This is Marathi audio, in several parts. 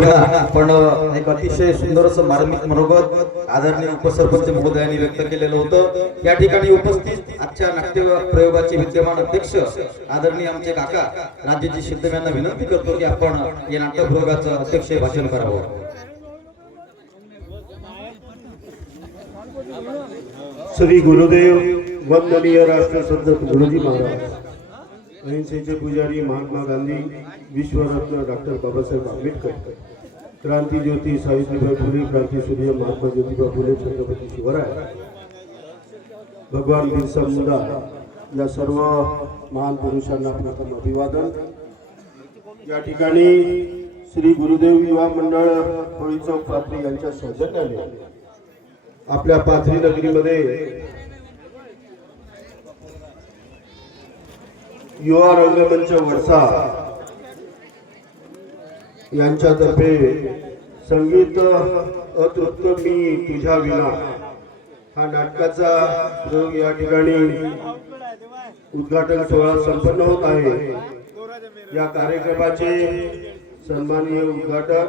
पण एक अतिशय सुंदर असं मार्मिक मनोगत आदरणीय उपसरपंच महोदयांनी व्यक्त केलेलं होतं। या ठिकाणी उपस्थित आजच्या नाट्य प्रयोगाचे विद्यमान अध्यक्ष आदरणीय आमचे काका राजेजी शिंदे यांना विनंती करतो की आपण या नाट्य प्रयोगाचं अध्यक्ष भाषण करावं। श्री गुरुदेव वंदनीय राष्ट्रसंत गुरुजी महाराज, अहिंसेचे पुजारी महात्मा गांधी, विश्वरत्न डॉक्टर बाबासाहेब आंबेडकर, क्रांती ज्योती सावित्रीबाई फुले, क्रांती सूर्य महात्मा ज्योतिबा फुले, छत्रपती शिवराय, भगवान बिरसा मुंडा या सर्व महान पुरुषांना प्रथम अभिवादन। या ठिकाणी श्री गुरुदेव युवा मंडळ होळी चौक पाथरी यांच्या सौजन्याने आपल्या पाथरी नगरीमध्ये युवा रंगमंच वडसा यांच्यातर्फे संगीत अतृप्त मी तुझ्या विना हा नाटकाचा प्रयोग या ठिकाणी उद्घाटन सोहळा संपन्न होत आहे। या कार्यक्रमाचे सन्माननीय उद्घाटक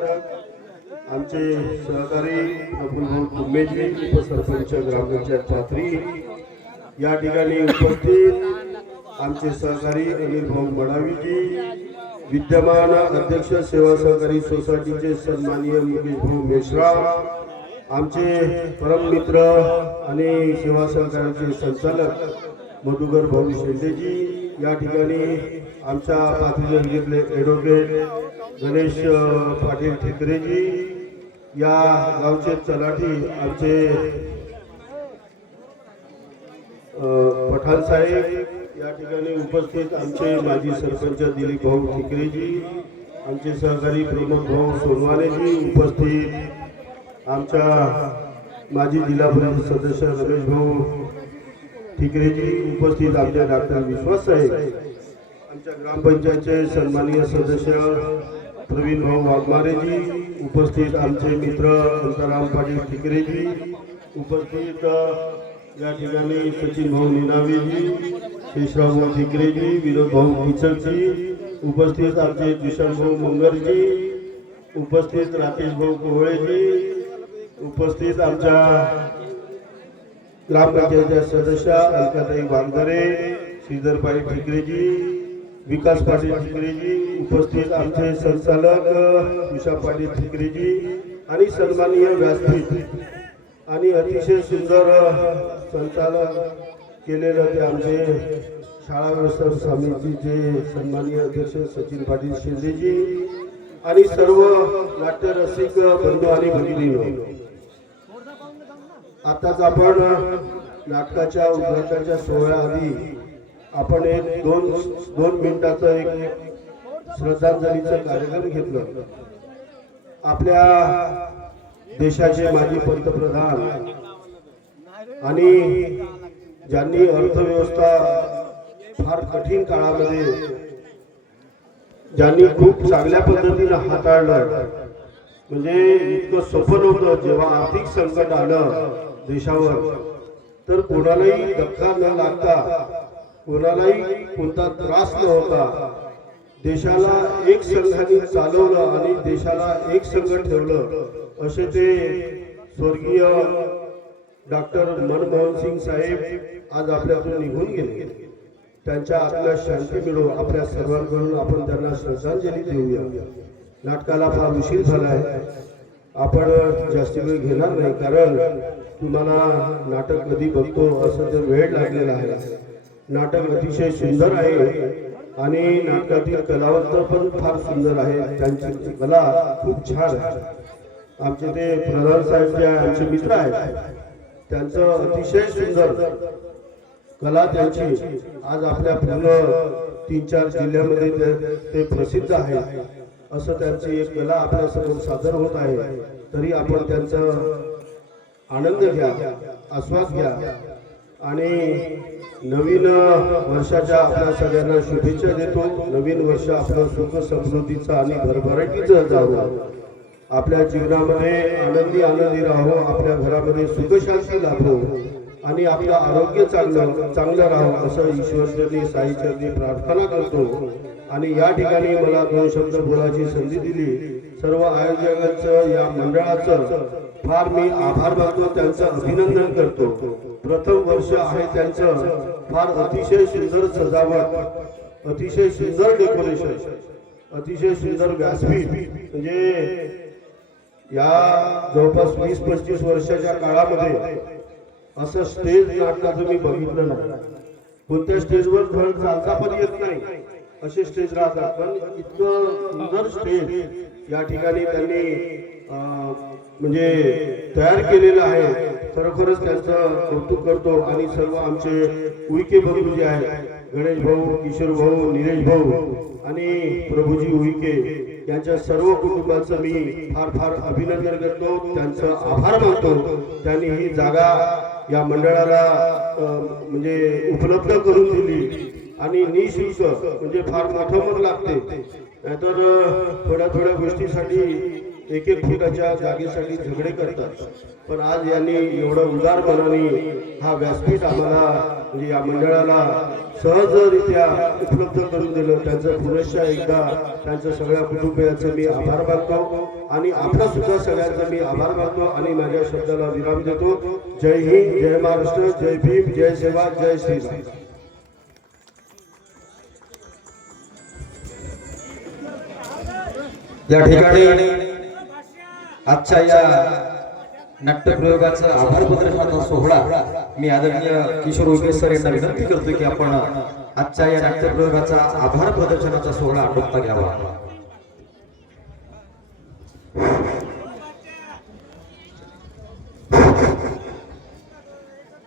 आमचे सहकारी प्रफुल्ल कुंभेजी, उपसरपंच ग्रामपंचायत पाथरी, या ठिकाणी उपस्थित आमचे सहकारी अनिल भाऊ मडावीजी, विद्यमान अध्यक्ष सेवा सहकारी सोसायटीचे सन्माननीय मुकेश भाऊ मेश्राम, आमचे परम मित्र आणि सेवा सहकार्याचे संचालक मधुकर भाऊ शेंडेजी, या ठिकाणी आमच्या पाथरी नगरीतले ॲडव्होकेट गणेश पाटील ठिकरेजी, या गावचे तलाठी आमचे पठाण साहेब, या ठिकाणी उपस्थित आमचे माजी सरपंच दिलीप भाऊ ठिकरेजी, आमचे सहकारी प्रमोद भाऊ सोनवानेजी, उपस्थित आमच्या माजी जिल्हा परिषद सदस्य रमेश भाऊ ठिकरेजी, उपस्थित आमच्या डॉक्टर विश्वास साहेब, आमच्या ग्रामपंचायतचे सन्माननीय सदस्य प्रवीण भाऊ वाघमारेजी, उपस्थित आमचे मित्र अंतराम पाटील ठिकरेजी, उपस्थित या ठिकाणी सचिन भाऊ निनावेजी, शेषराव भाऊ ठिकरेजी, विनोद भाऊ किचकजी, उपस्थित आमचे जिशान भाऊ मंगरजी, उपस्थित राकेश भाऊ कोहळेजी, उपस्थित आमच्या ग्रामपंचायतच्या सदस्य अलकाताई वाघदरे, श्रीधर पाटील ठिकरेजी, विकास पाटील ठिकरेजी, उपस्थित आमचे संचालक विशा पाटील ठिकरेजी आणि सन्माननीय व्यासपीठ आणि अतिशय सुंदर संचालन केलेलं ते आमचे शाळा व्यवस्थापन समितीचे सन्माननीय अध्यक्ष सचिन पाटील शिंदेजी आणि सर्व नाट्यरसिक बंधू आणि भगिनींनो, आताच आपण नाटकाच्या उद्घाटनाच्या सोहळ्याआधी आपण एक दोन मिनिटाचा एक श्रद्धांजलीचा कार्यक्रम घेतला। आपल्या देशाचे माजी पंतप्रधान आणि ज्यांनी अर्थव्यवस्था फार कठीण काळामध्ये ज्यांनी खूप चांगल्या पद्धतीने हाताळलं, म्हणजे इतकं सोपं नव्हतं जेव्हा आर्थिक संकट आलं देशावर तर कोणालाही धक्का न लागता, कोणालाही कोणता त्रास न होता देशाला एक संघाने चालवलं आणि देशाला एक संघ ठेवलं असे ते स्वर्गीय डॉक्टर मनमोहन सिंग साहेब आज आपल्यातून निघून गेले। त्यांच्या आत्म्याला शांती मिळो, आपल्या सर्वांकडून आपण त्यांना श्रद्धांजली देऊया। नाटकाला फार उशीर झाला आहे, आपण जास्त वेळ घेणार नाही, कारण तुम्हाला नाटक कधी बघतो असं तर वेळ लागलेला आहे। नाटक अतिशय सुंदर आहे आणि नाटकातील कलावंत पण फार सुंदर आहे, त्यांची कला खूप छान आहे। आमचे ते प्रधान साहेब जे आमचे मित्र आहेत त्यांचं अतिशय सुंदर कला त्यांची आज आपल्या पूर्ण 3-4 जिल्ह्यामध्ये ते प्रसिद्ध आहे। असं त्यांची एक कला आपल्या समोर सादर होत आहे, तरी आपण त्यांचा आनंद घ्या, आस्वाद घ्या आणि नवीन वर्षाच्या आपल्या सगळ्यांना शुभेच्छा देतो। नवीन वर्ष आपलं सुख समृद्धीचं आणि भरभराटीचं जावं, आपल्या जीवनामध्ये आनंदी राहो, आपल्या घरामध्ये सुख शांती लाभो आणि आपलं आरोग्य चांगलं राहो असं ईश्वरचरणी साईचरणी प्रार्थना करतो। आणि या ठिकाणी मला 2 शब्द बोलायची संधी दिली सर्व आयोजकांचं या मंडळाचं फार मी आभार मानतो, त्यांचं अभिनंदन करतो. प्रथम वर्ष आहे त्यांचं. फार अतिशय सुंदर सजावट, अतिशय सुंदर डेकोरेशन, अतिशय सुंदर व्यासपीठ. म्हणजे या जवळपास 20-25 वर्षाच्या काळामध्ये असं स्टेज नाटकाचं मी बघितलं नाही. कोणत्या स्टेजवर धड चालता पण येत नाही असे स्टेज राहतात, पण इतकं सुंदर स्टेज या ठिकाणी त्यांनी म्हणजे तयार केलेलं आहे. खरोखरच त्यांचं कौतुक करतो. आणि सर्व आमचे उईके बंधू जे आहेत, गणेश भाऊ, किशोर भाऊ, निलेश भाऊ आणि प्रभूजी उईके यांच्या सर्व कुटुंबाचं मी फार फार अभिनंदन करतो, त्यांचं आभार मानतो. त्यांनी ही जागा या मंडळाला म्हणजे उपलब्ध करून दिली आणि निशुल्क, म्हणजे फार मोठं मन लागते. नाहीतर थोड्या गोष्टीसाठी 1-1 फुटाच्या जागेसाठी झगडे करतात. पण आज यांनी एवढं उदार मनाने हा व्यासपीठ आम्हाला म्हणजे या मंडळाला सहजरित्या उपलब्ध करून दिलं. त्यांचं पुनश्च एकदा त्यांच्या सगळ्या कुटुंबियांचं मी आभार मानतो आणि आपला सुद्धा सगळ्यांचा मी आभार मानतो आणि माझ्या शब्दाला विराम देतो. जय हिंद, जय महाराष्ट्र, जय भीम, जय सेवा, जय श्रीराम. या ठिकाणी आजच्या या नाट्यप्रयोगाचा आभार प्रदर्शनाचा सोहळा मी आदरणीय किशोर उईके सर यांना विनंती करतो की आपण आजच्या या नाट्यप्रयोगाचा आभार प्रदर्शनाचा सोहळा आटोपता घ्यावा.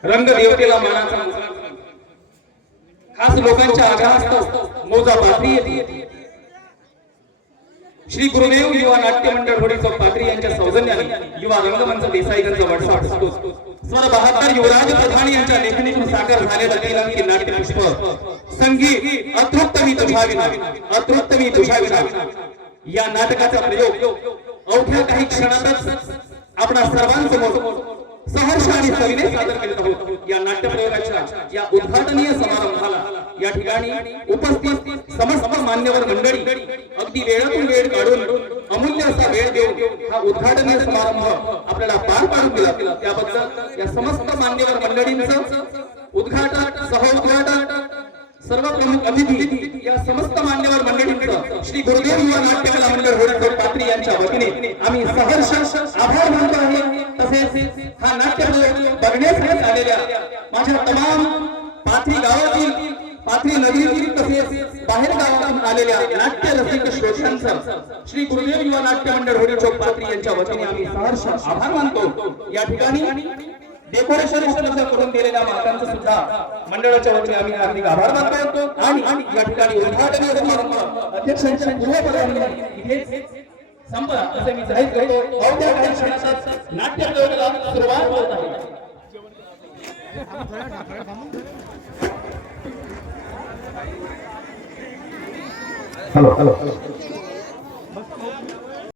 रंगदेवतेला मानाचा खास लोकांच्या आग्रहास्तव मौजा पाथरी येते. श्री गुरुदेव युवा नाट्य मंडळ होडी चौक पाथरी यांच्या सौजन्याने युवा रंगमंच देसाईगंज वडसा असतो. स्वर 72 युवराज प्रधान यांच्या लेखणीतून साकार झालेलं तेलांकी नाट्य पुष्प संगीत अतृप्त मी तुझ्या विना, अतृप्त मी तुझ्या विना या नाटकाचा प्रयोग अवघ्या काही क्षणातच आपणा सर्वांसमोर सहर्ष आणि सविनय सादर करीत आहोत. या नाट्यप्रयोगाच्या या उद्घाटनीय समारंभाला या ठिकाणी उपस्थित समस्त मान्यवर मंडळी अगदी वेळातून वेळ काढून अमूल्य असा वेळ देऊन हा उद्घाटनीय समारंभ आपल्याला पार पाडून दिला, त्याबद्दल या समस्त मान्यवर मंडळींचं उद्घाटन, सहउद्घाटन, सर्व प्रमुख अतिथी या समस्त मान्यवर मंडळींचं श्री गुरुदेव युवा नाट्य कला मंडळ होडी चौक पाथरी यांच्या वतीने आम्ही सहर्ष आभार मानतो आहे. तसेच हा नाट्यप्रयोग बघण्यासाठी आलेल्या माझ्या तमाम पाथरी गावातील, पाथरी नगरीतील तसेच बाहेर गावातून आलेल्या नाट्य रसिक श्रोत्यांचं श्री गुरुदेव युवा नाट्य मंडळ होडी चौक पाथरी यांच्या वतीने आम्ही सहर्ष आभार मानतो. या ठिकाणी डेकोरेशन उपलब्ध करून दिलेल्या मालकांचं सुद्धा मंडळाच्या वतीने आम्ही हार्दिक आभार मानतो. आणि या ठिकाणी उद्घाटनीय समारंभ अध्यक्षांच्या पूर्वपदाने इथे संपला असे मी जाहीर करतो. अवघ्या काही क्षणातच नाट्यप्रयोगाला सुरुवात होत आहे. हॅलो.